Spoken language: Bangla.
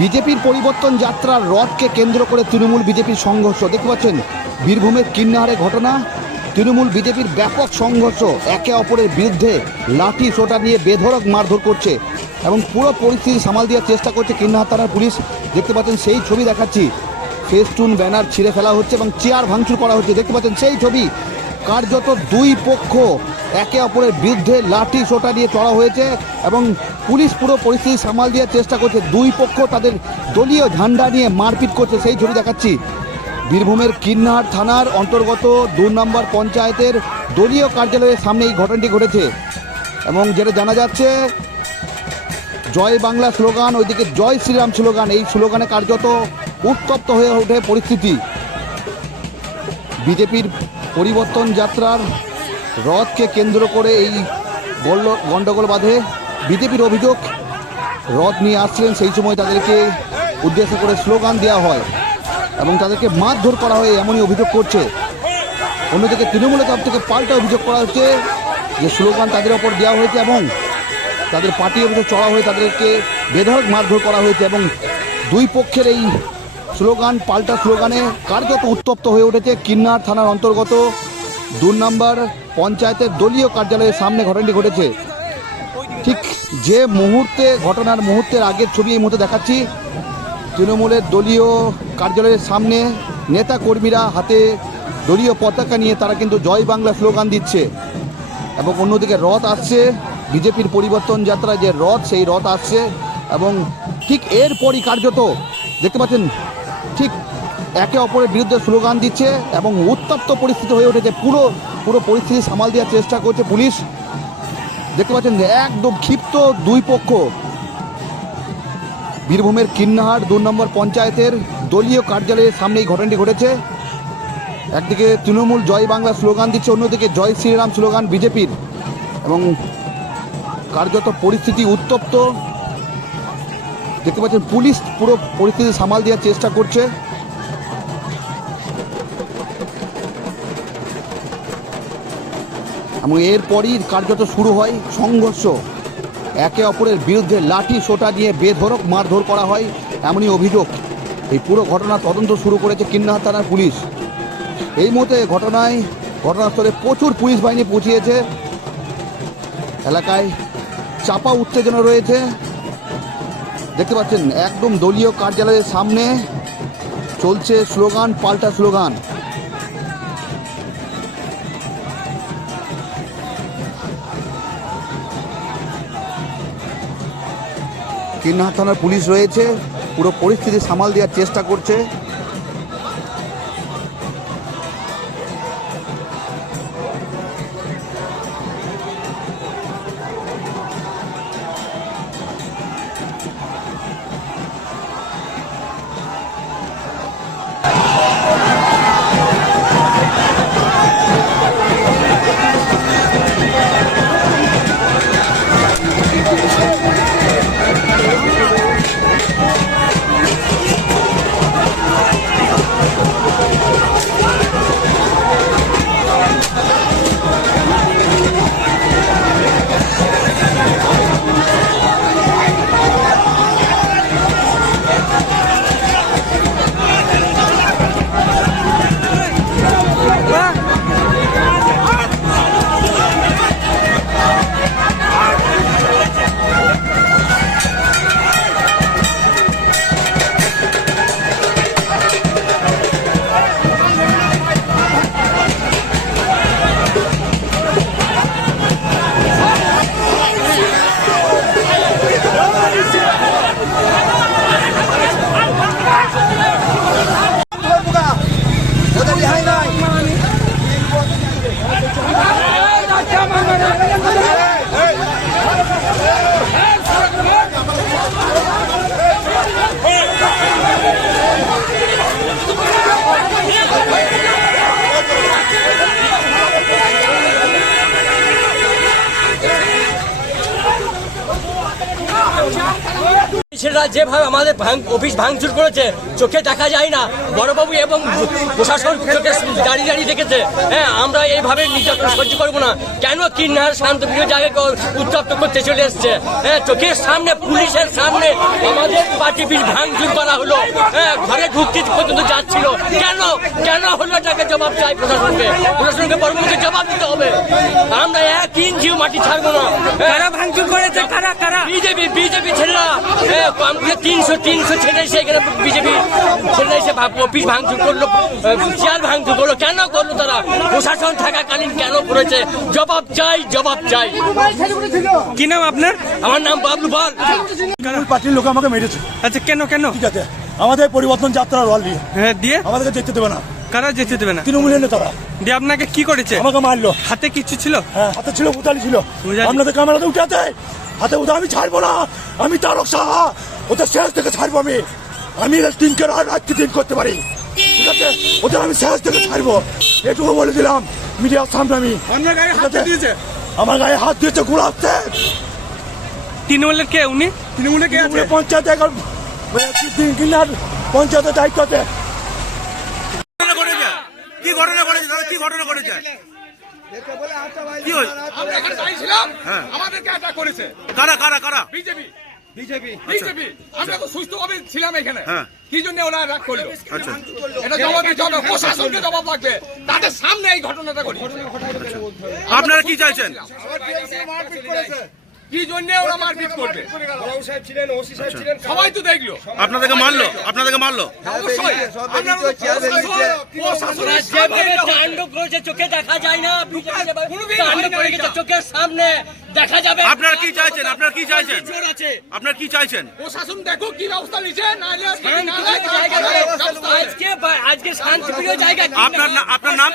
বিজেপির পরিবর্তন যাত্রার রথকে কেন্দ্র করে তৃণমূল বিজেপির সংঘর্ষ দেখতে পাচ্ছেন। বীরভূমের কিন্নাহারে ঘটনা, তৃণমূল বিজেপির ব্যাপক সংঘর্ষ, একে অপরের বিরুদ্ধে লাঠি সোটা নিয়ে বেধড়ক মারধর করছে এবং পুরো পরিস্থিতি সামাল দেওয়ার চেষ্টা করছে কিন্নাহার থানার পুলিশ। দেখতে পাচ্ছেন সেই ছবি দেখাচ্ছি, ফেস্টুন ব্যানার ছিঁড়ে ফেলা হচ্ছে এবং চেয়ার ভাঙচুর করা হচ্ছে। দেখতে পাচ্ছেন সেই ছবি, কার্যত দুই পক্ষ একে অপরের বিরুদ্ধে লাঠি সোটা দিয়ে চড়া হয়েছে এবং পুলিশ পুরো পরিস্থিতি সামাল দেওয়ার চেষ্টা করছে। দুই পক্ষ তাদের দলীয় ঝান্ডা নিয়ে মারপিট করছে, সেই ছবি দেখাচ্ছি। বীরভূমের কিন্নাহার থানার অন্তর্গত 2 নম্বর পঞ্চায়েতের দলীয় কার্যালয়ের সামনে এই ঘটনাটি ঘটেছে এবং যেটা জানা যাচ্ছে জয় বাংলা স্লোগান, ওইদিকে জয় শ্রীরাম স্লোগান, এই স্লোগানে কার্যত উত্তপ্ত হয়ে ওঠে পরিস্থিতি। বিজেপির পরিবর্তন যাত্রার রথকে কেন্দ্র করে এই গণ্ডগোল বাঁধে। বিজেপির অভিযোগ, রথ নিয়ে আসছিলেন সেই সময় তাদেরকে উদ্দেশ্য করে স্লোগান দেওয়া হয় এবং তাদেরকে মারধর করা হয়, এমনই অভিযোগ করছে। অন্যদিকে তৃণমূলের তরফ থেকে পাল্টা অভিযোগ করা হচ্ছে যে স্লোগান তাদের ওপর দেওয়া হয়েছে এবং তাদের পার্টি অফিসে চড়া হয়ে তাদেরকে বেধড়ক মারধর করা হয়েছে এবং দুই পক্ষের এই স্লোগান পাল্টা স্লোগানে কার্যত উত্তপ্ত হয়ে উঠেছে কিন্নাহার থানার অন্তর্গত 2 নম্বর পঞ্চায়েতের দলীয় কার্যালয়ের সামনে ঘটনাটি ঘটেছে। ঠিক যে মুহূর্তে ঘটনার মুহূর্তের আগের ছবি এই মুহূর্তে দেখাচ্ছি, তৃণমূলের দলীয় কার্যালয়ের সামনে নেতা কর্মীরা হাতে দলীয় পতাকা নিয়ে তারা কিন্তু জয় বাংলা স্লোগান দিচ্ছে এবং অন্যদিকে রথ আসছে, বিজেপির পরিবর্তন যাত্রায় যে রথ, সেই রথ আসছে এবং ঠিক এরপরই কার্যত দেখতে পাচ্ছেন ঠিক একে অপরের বিরুদ্ধে স্লোগান দিচ্ছে এবং উত্তপ্ত পরিস্থিতি হয়ে উঠেছে। পুরো পরিস্থিতি সামাল দেওয়ার চেষ্টা করছে পুলিশ। দেখতে পাচ্ছেন একদম ক্ষিপ্ত দুই পক্ষ। বীরভূমের কিন্নাহার 2 নম্বর পঞ্চায়েতের দলীয় কার্যালয়ের সামনে এই ঘটনাটি ঘটেছে। একদিকে তৃণমূল জয় বাংলা স্লোগান দিচ্ছে, অন্যদিকে জয় শ্রীরাম স্লোগান বিজেপির এবং কার্যত পরিস্থিতি উত্তপ্ত। দেখতে পাচ্ছেন পুলিশ পুরো পরিস্থিতি সামাল দেওয়ার চেষ্টা করছে। এবং এরপরই কার্যত শুরু হয় সংঘর্ষ, একে অপরের বিরুদ্ধে লাঠি সোটা দিয়ে বেধড়ক মারধর করা হয়, এমনই অভিযোগ। এই পুরো ঘটনা তদন্ত শুরু করেছে কিন্নাহার থানার পুলিশ। এই মুহূর্তে ঘটনাস্থলে প্রচুর পুলিশ বাহিনী পৌঁছিয়েছে। এলাকায় চাপা উত্তেজনা রয়েছে। দেখতে পাচ্ছেন একদম দলীয় কার্যালয়ের সামনে চলছে স্লোগান পাল্টা স্লোগান। কিন্নাহার থানার পুলিশ রয়েছে, পুরো পরিস্থিতি সামাল দেওয়ার চেষ্টা করছে। যেভাবে আমাদের অফিস ভাঙচুর করেছে চোখে দেখা যায় না, বড়বাবু এবং প্রশাসন চোখে দাঁড়িয়ে দাঁড়িয়ে দেখেছে। হ্যাঁ, আমরা এইভাবে নির্যাতন সহ্য করবো না। কেন কিন্নার শান্তপ্রিয় জায়গাকে উত্তপ্ত করতে চলে এসছে? হ্যাঁ, চোখের সামনে পুলিশের সামনে আমাদের পার্টি ভাঙচুর করা হলো। হ্যাঁ, ঘরে ঢুকতে পর্যন্ত যাচ্ছিল। কেন কেন হলো? এটাকে জবাব চাই প্রশাসনকে পরবর্তী জবাব দিতে হবে। আমরা 1 ইঞ্চিও মাটি ছাড়বো না। কারা ভাঙচুর করেছে? কারা? বিজেপি ছেলেরা, তিনশো ছেলে এসে এখানে বিজেপি ছেলেরা এসে অফিস ভাঙচুর করলো, চেয়ার ভাঙচুর করলো। কেন করলো তারা? প্রশাসন থাকাকালীন কেন করেছে? জবাব চাই। কি নাম আপনার? আমার নাম বাবলু পাল। পার্টির লোক আমাকে মেরেছে। আচ্ছা, কেন? ঠিক আছে, আমাদের পরিবর্তন যাত্রা রল নিয়ে। হ্যাঁ, দিয়ে আমাদেরকে যেতে দেবে না। কারা যেতে দেবে না? তৃণমূলের নেতারা। দিয়ে আপনাকে কি করেছে? আমাকে মারলো। হাতে কিছু ছিল? হ্যাঁ, হাতে ছিল, উতালি ছিল। উজালি? আপনাদের ক্যামেরাতে উঠে আছে, হাতে উঠে। আমি ছাড়বো না, আমি তারক সাহা, ওদের শেষ থেকে ছাড়বো। আমি দিনকে রাত্রি দিন করতে পারি, ঠিক আছে? ওদের আমি শেষ থেকে ছাড়বো, এটুকু বলে দিলাম মিডিয়ার সামনে। আমি আমার গায়ে হাত দিয়েছে, ঘুরাচ্ছে। তৃণমূলের কে উনি? তৃণমূলে কে আছে? পঞ্চায়েত কিনার পঞ্চায়েতের দায়িত্ব আছে। কি ঘটনা করেছে দাদা? কি ঘটনা করেছে? কি হয়েছে? আমরা এখানে চাইছিলাম, আমাদেরকে অ্যাটাক করেছে। কারা? বিজেপি। আমরা তো সুস্থভাবে ছিলাম এখানে। হ্যাঁ। কি জন্য ওরা রাগ করলো? আচ্ছা, এটা জবাব দিতে হবে, প্রশাসনকে জবাব লাগবে। তাদের সামনে এই ঘটনাটা ঘটেছে। আপনারা কি চাইছেন? কি জন্য ওরা মারপিট করবে? সবাই তো দেখলো। আপনাদেরকে মারলো? অবশ্যই। ওরা যেভাবে তাণ্ডব করেছে চোখে দেখা যায় না। তাণ্ডব করে গেছে চোখের সামনে, দেখা যাবে। আপনারা কি চাইছেন? জোর আছে। আপনারা কি চাইছেন? প্রশাসন দেখো কি ব্যবস্থা নিচ্ছে। আজকে শান্তিপ্রিয় জায়গা। আপনার নাম?